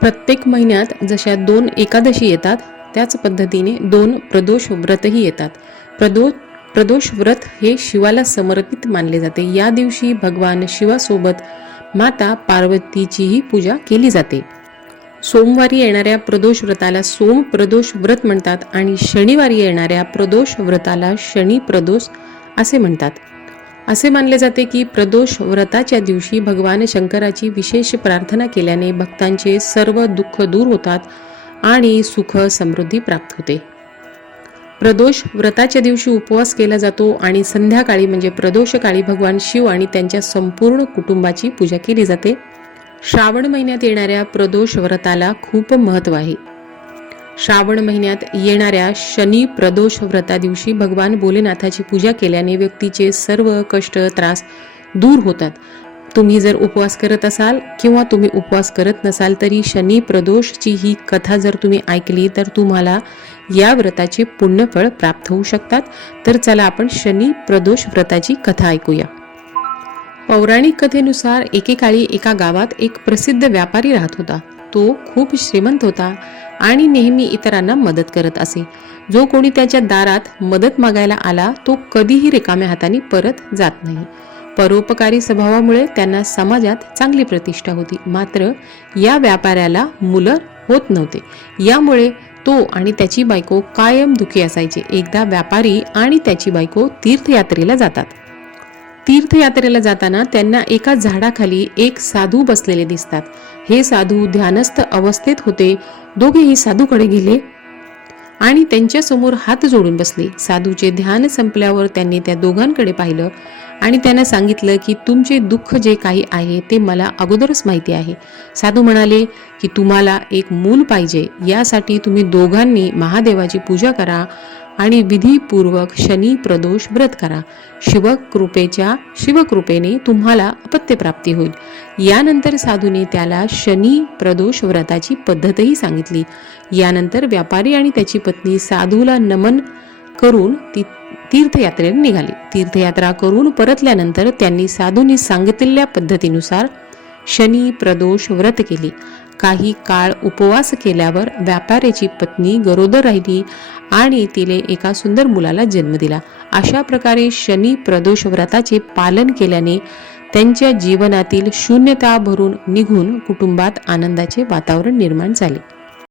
प्रत्येक महिन्यात जशा दोन एकादशी येतात त्याच पद्धतीने दोन प्रदोष व्रतही येतात. प्रदो प्रदोष व्रत हे शिवाला समर्पित मानले जाते. या दिवशी भगवान शिवासोबत माता पार्वतीचीही पूजा केली जाते. सोमवारी येणाऱ्या प्रदोष व्रताला सोम प्रदोष व्रत म्हणतात आणि शनिवारी येणाऱ्या प्रदोष व्रताला शनी प्रदोष असे म्हणतात. असे मानले जाते की प्रदोष व्रताच्या दिवशी भगवान शंकराची विशेष प्रार्थना केल्याने भक्तांचे सर्व दुःख दूर होतात आणि सुख समृद्धी प्राप्त होते. प्रदोष व्रताच्या दिवशी उपवास केला जातो आणि संध्याकाळी म्हणजे प्रदोषकाळी भगवान शिव आणि त्यांच्या संपूर्ण कुटुंबाची पूजा केली जाते. श्रावण महिन्यात येणाऱ्या प्रदोष व्रताला खूप महत्त्व आहे. श्रावण महिन्यात येणाऱ्या शनी प्रदोष व्रता दिवशी भगवान भोलेनाथाची पूजा केल्याने व्यक्तीचे सर्व कष्ट त्रास दूर होतात. तुम्ही जर उपवास करत असाल किंवा तुम्ही उपवास करत नसाल तरी शनी प्रदोषची ही कथा जर तुम्ही ऐकली तर तुम्हाला या व्रताचे पुण्यफळ प्राप्त होऊ शकतात. तर चला आपण शनी प्रदोष व्रताची कथा ऐकूया. पौराणिक कथेनुसार एकेकाळी एका गावात एक प्रसिद्ध व्यापारी राहत होता. तो खूप श्रीमंत होता. आणि नेहमी इतरांना मदत करत असे. जो कोणी त्याच्या दारात मदत मागायला आला तो कधीही रिकाम्या हाताने परत जात नाही. परोपकारी स्वभावामुळे त्यांना समाजात चांगली प्रतिष्ठा होती. मात्र या व्यापाऱ्याला मुलं होत नव्हते. यामुळे तो आणि त्याची बायको कायम दुखी असायचे. एकदा व्यापारी आणि त्याची बायको तीर्थयात्रेला जातात. तीर्थयात्रेला जाताना त्यांना एका झाडाखाली एक साधू बसलेले दिसतात. हे साधू ध्यानस्थ अवस्थेत होते. दोघेही साधूकडे गेले आणि त्यांच्यासमोर हात जोडून बसले. साधूचे ध्यान संपल्यावर त्यांनी त्या दोघांकडे पाहिलं आणि त्यांना सांगितलं की तुमचे दुःख जे काही आहे ते मला अगोदरच माहिती आहे. साधू म्हणाले की तुम्हाला एक मूल पाहिजे. यासाठी तुम्ही दोघांनी महादेवाची पूजा करा आणि विधीपूर्वक शनी प्रदोष व्रत करा. शिवकृपेच्या शिवकृपेने तुम्हाला अपत्यप्राप्ती होईल. यानंतर साधूने त्याला शनी प्रदोष व्रताची पद्धतही सांगितली. यानंतर व्यापारी आणि त्याची पत्नी साधूला नमन करून ती तीर्थयात्रेला निघाली. तीर्थयात्रा करून परतल्यानंतर त्यांनी साधूंनी सांगितलेल्या पद्धतीनुसार शनी प्रदोष व्रत केले. काही काळ उपवास केल्यावर व्यापाऱ्याची पत्नी गरोदर राहिली आणि तिने एका सुंदर मुलाला जन्म दिला. अशा प्रकारे शनी प्रदोष व्रताचे पालन केल्याने त्यांच्या जीवनातील शून्यता भरून निघून कुटुंबात आनंदाचे वातावरण निर्माण झाले.